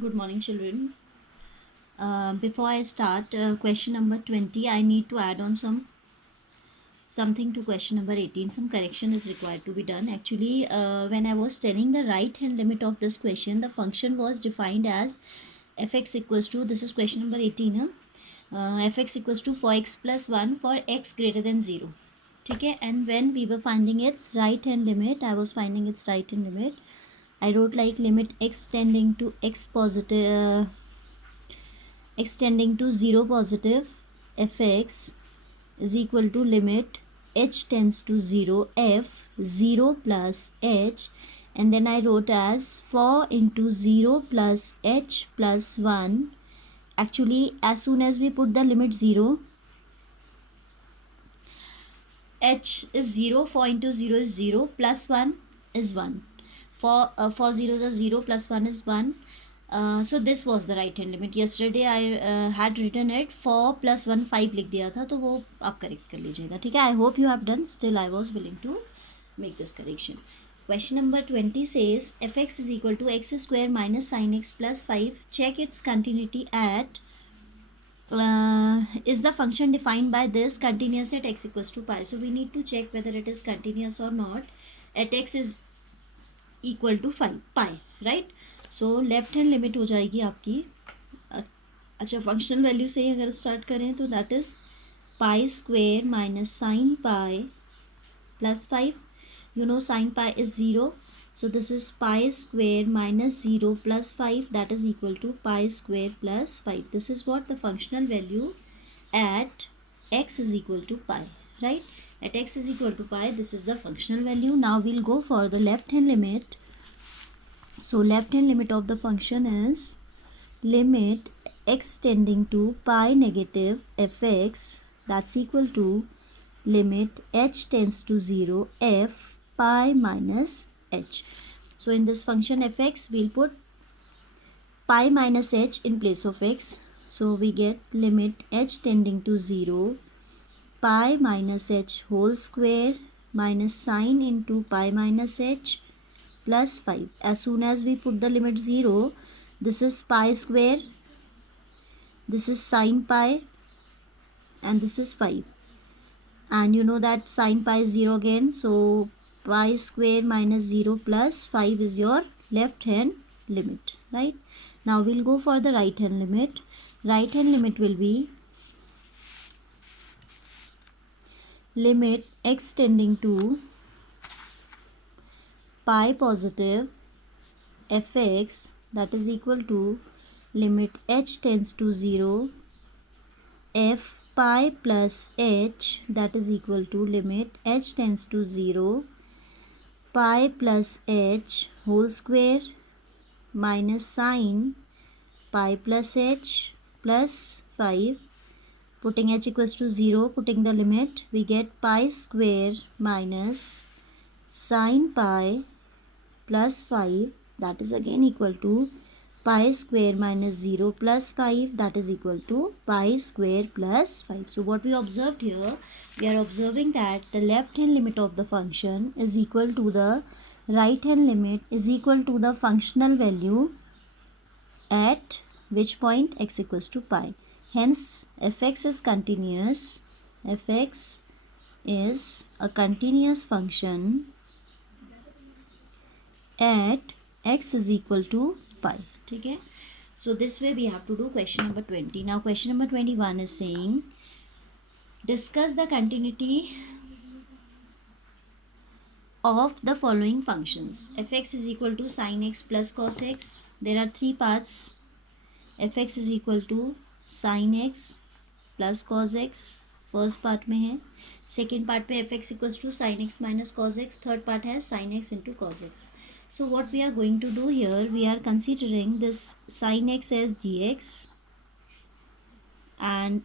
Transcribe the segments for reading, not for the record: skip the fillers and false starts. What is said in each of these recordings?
Good morning, children. Before I start question number 20, I need to add on something to question number 18. Some correction is required to be done. Actually, when I was telling the right hand limit of this question, the function was defined as fx equals to, this is question number 18, fx equals to 4x plus 1 for x greater than 0. Okay, and when we were finding its right hand limit, I was finding its right hand limit. I wrote like limit x tending to x positive, extending to 0 positive fx is equal to limit h tends to 0 f 0 plus h, and then I wrote as 4 into 0 plus h plus 1. Actually, as soon as we put the limit 0, h is 0, 4 into 0 is 0, plus 1 is 1. 4 zeros are 0, plus 1 is 1. So this was the right hand limit. Yesterday I had written it 4 plus 1 5 लिख दिया था, तो वो आप correct कर लीजिएगा. ठीक है. I hope you have done. Still I was willing to make this correction. Question number 20 says fx is equal to x square minus sin x plus 5. Check its continuity at is the function defined by this continuous at x equals to pi. So we need to check whether it is continuous or not at x is equal to pi, right? So left hand limit हो जाएगी आपकी. अच्छा, functional value से ही अगर start करें तो that is pi square minus sine pi plus 5. You know sin pi is 0. So this is pi square minus 0 plus 5, that is equal to pi square plus 5. This is what the functional value at x is equal to pi, right? At x is equal to pi, this is the functional value. Now we'll go for the left hand limit. So left hand limit of the function is limit x tending to pi negative fx, that's equal to limit h tends to 0 f pi minus h. So in this function fx, we'll put pi minus h in place of x. So we get limit h tending to 0 pi minus h whole square minus sine into pi minus h plus 5. As soon as we put the limit 0, this is pi square, this is sine pi, and this is 5. And you know that sine pi is 0 again, so pi square minus 0 plus 5 is your left hand limit, right? Now we'll go for the right hand limit. Right hand limit will be limit x tending to pi positive fx, that is equal to limit h tends to 0 f pi plus h, that is equal to limit h tends to 0 pi plus h whole square minus sine pi plus h plus 5. Putting h equals to 0, putting the limit, we get pi square minus sine pi plus 5, that is again equal to pi square minus 0 plus 5, that is equal to pi square plus 5. So what we observed here, we are observing that the left hand limit of the function is equal to the right hand limit is equal to the functional value at which point x equals to pi. Hence fx is continuous. Fx is a continuous function at x is equal to pi. ठीक है. So this way we have to do question number 20. Now question number 21 is saying discuss the continuity of the following functions. Fx is equal to sin x plus cos x. There are three parts. fx is equal to sin x plus cos x, first part में है. Second part पे fx equals to sin x minus cos x. Third part है sin x into cos x. So what we are going to do here, we are considering this sin x as dx and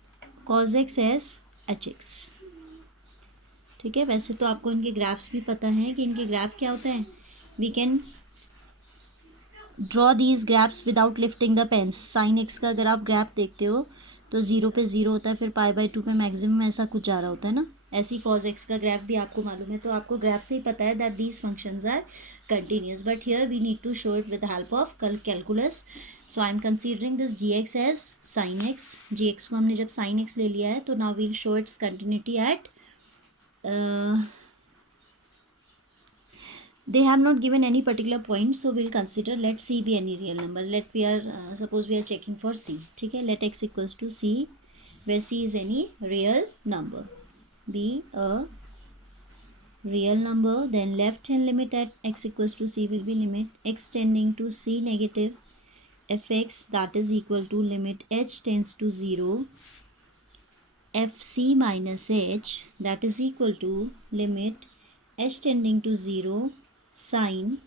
cos x as hx. ठीक है. वैसे तो आपको इनके graphs भी पता हैं कि इनके ग्राफ क्या होते हैं. We can draw these graphs without lifting the pens. Sine x का अगर आप ग्राफ देखते हो तो 0 पे 0 होता है, फिर पाई बाई 2 पे मैक्सिमम ऐसा कुछ जा रहा होता है ना. ऐसी कॉज एक्स का ग्राफ भी आपको मालूम है, तो आपको ग्राफ से ही पता है that these functions are continuous, but here we need to show it with the help of calculus. So I am considering this gx as sin x. gx को हमने जब sin x ले लिया है, तो now we'll show its continuity at they have not given any particular point, so we'll consider let c be any real number. Let we are suppose we are checking for c. ठीक है, let x equals to c, where c is any real number, be a real number. Then left hand limit at x equals to c will be limit x tending to c negative fx, that is equal to limit h tends to 0 fc minus h, that is equal to limit h tending to 0 sin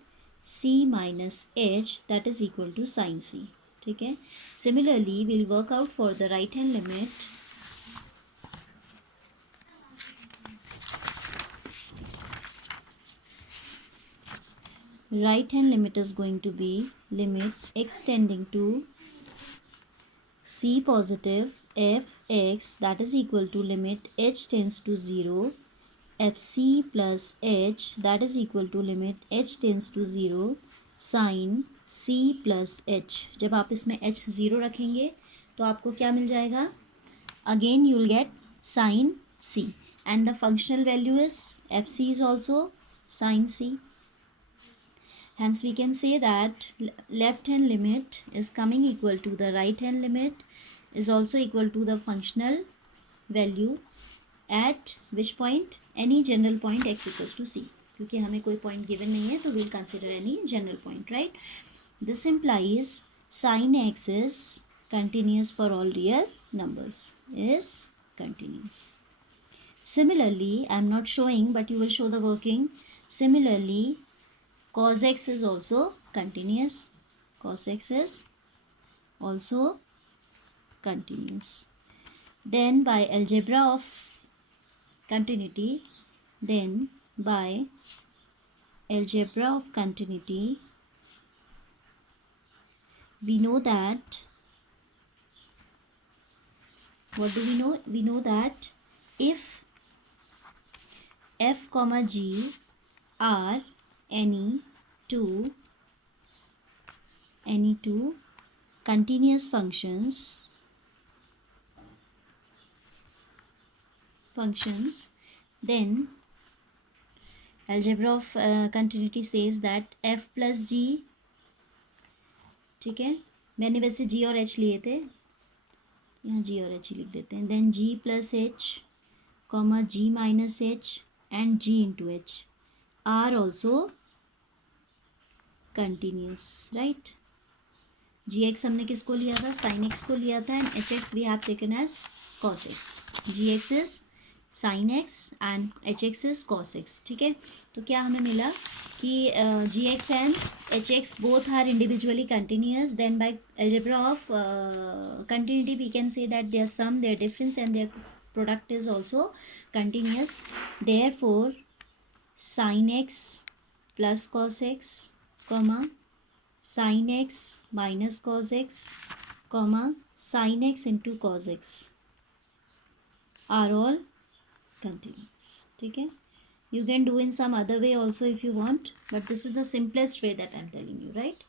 c minus h, that is equal to sin c. ठीक है. Similarly we'll work out for the right hand limit. Right hand limit is going to be limit x tending to c positive fx, that is equal to limit h tends to 0 fc plus h, that is equal to limit h tends to 0 sin c plus h. जब आप इसमें h 0 रखेंगे तो आपको क्या मिल जाएगा? Again you will get sin c, and the functional value is fc is also sin c. Hence we can say that left hand limit is coming equal to the right hand limit, is also equal to the functional value at which point? Any general point x equals to c. क्योंकि हमें कोई point given नहीं है, तो we'll consider any general point, right? This implies sin x is continuous for all real numbers, is continuous. Similarly, I am not showing, but you will show the working. Similarly, cos x is also continuous. Cos x is also continuous. Then by algebra of continuity, we know that, what do we know? We know that if f comma g are any two continuous functions, then algebra of continuity says that f plus g, ठीक है, मैंने वैसे g और h लिए थे, यहाँ g और h ही लिख देते हैं. then g plus h comma g minus h and g into h are also continuous, right? gx हमने किसको लिया था? sin x को लिया था, and hx we have taken as cos x. gx is sin x and hx is cos x. ठीक है, तो क्या हमें मिला कि gx and hx both are individually continuous. Then by algebra of continuity we can say that their sum, their difference and their product is also continuous. Therefore sin x plus cos x, comma sin x minus cos x, comma sin x into cos x are all continuous. ठीक है, you can do in some other way also if you want, but this is the simplest way that I am telling you, right?